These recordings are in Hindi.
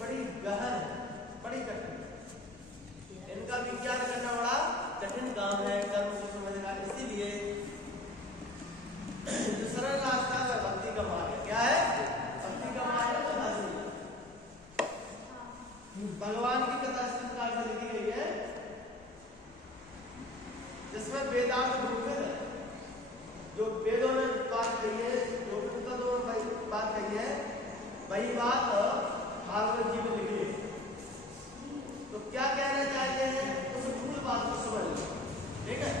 बड़ी गहन है, बड़ी कठिन। इनका विज्ञान करना बड़ा कठिन काम है, कर्म को समझना। इसीलिए जो सरल रास्ता है भक्ति का मार्ग है। क्या है? भक्ति का मार्ग है। भगवान की कथा इस प्रकार से लिखी गई है जिसमें वेदांत गुरुकुल है, जो वेदों ने बात कही है, जो उपनिषदों ने बात कही है, वही बात भागवत जी में लिखी है। तो क्या कहना चाहते हैं उस मूल बात को समझ लो। ठीक है,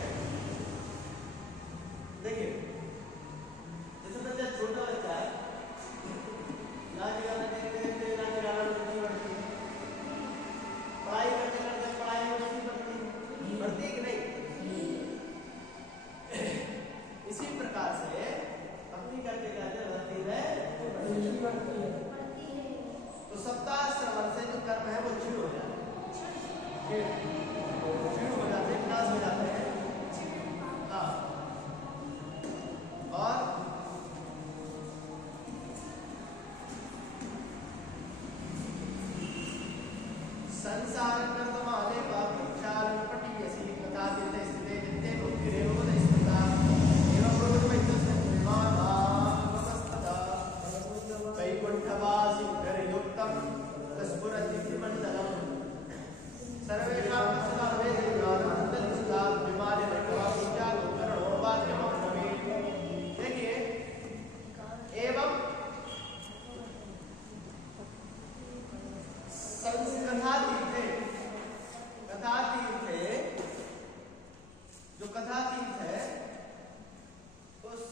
देखिए जैसे बच्चा छोटा बच्चा है, नाच गाना देखते देखते नाच गाना में रुचि बढ़ती है, पढ़ाई करते करते पढ़ाई में रुचि बढ़ती है कि नहीं? इसी प्रकार से भक्ति करते करते भक्ति में रुचि बढ़ती है। तो सप्ताह श्रवण से जो कर्म है वो क्षीण हो जाता है, क्षीण हो जाते हैं, विनाश हो जाते हैं। हाँ, और संसार कर्तमाले वाक्चारण पटियसी कथा देते स्थिते जिते मुक्ति रेव स्थिता एवं ब्रह्मैतस्य प्रेमानामस्तदा वैकुंठवासी करयुक्तम तस्फुरति मंडलम सर्वेषां सदा वेदेनानन्दलिस्ता विमानः विचारो करणो वाक्यमग्नवे। देखिए, एवं कथा तीर्थ जो कथा तीर्थ है, उस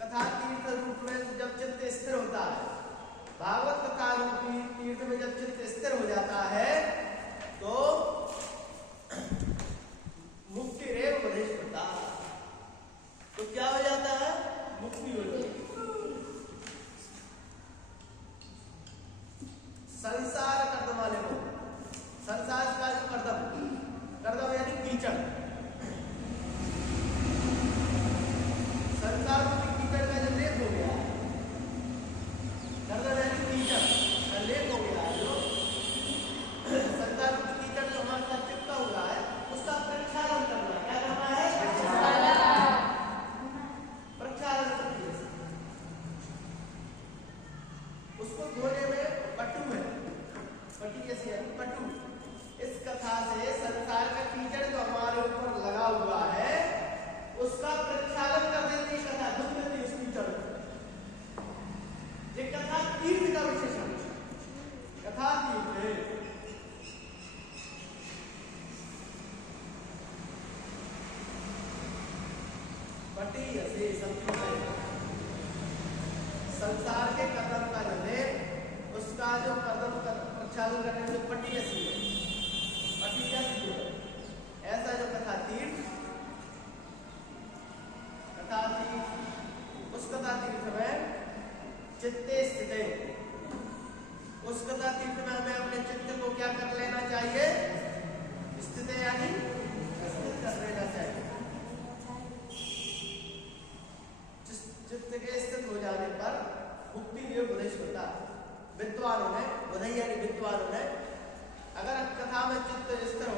कथा तीर्थ रूप में जब चित्त स्थिर होता है, भागवत कथा रूपी तीर्थ में जब चित्त स्थिर हो जाता है तो मुक्ति रेव उपदेश होता है। तो क्या हो जाता है? मुक्ति हो जाती है। संसार कर्दम वाले को, संसार का जो कर्दम, कर्दम यानी कीचड़, संसार में कीचड़ का जो लेप हो गया, कर्दम यानी कीचड़ का लेप हो गया, जो संसार में कीचड़ जो हमारे साथ चिपका हुआ है उसका प्रक्षालन करना। क्या करना है? प्रक्षालन करना। उसको धोने में पट्टू है, पट्टी यानी पट्टू। इस कथा से संसार का कीचड़ जो हमारे ऊपर लगा हुआ है उसका प्रक्षालन कर देती है कथा, धुल देती उस कीचड़ को। ये कथा तीर्थ का विशेषण, कथा तीर्थ पट्टी ऐसे संसार के कदम का जो है उसका जो कदम का प्रक्षालन करने में जो पट्टी ऐसी है, पट्टी क्या है? ऐसा जो कथा तीर्थ, उस कथा तीर्थ में चित्ते स्थित, उस कथा तीर्थ में हमें अपने चित्त को क्या कर लेना चाहिए? स्थित यानी स्थित कर लेना चाहिए। चित्त के स्थित हो जाने पर मुक्ति ये उपदेश होता है। विद्वानों ने, बुधई यानी विद्वानों ने, अगर कथा में चित्त स्थिर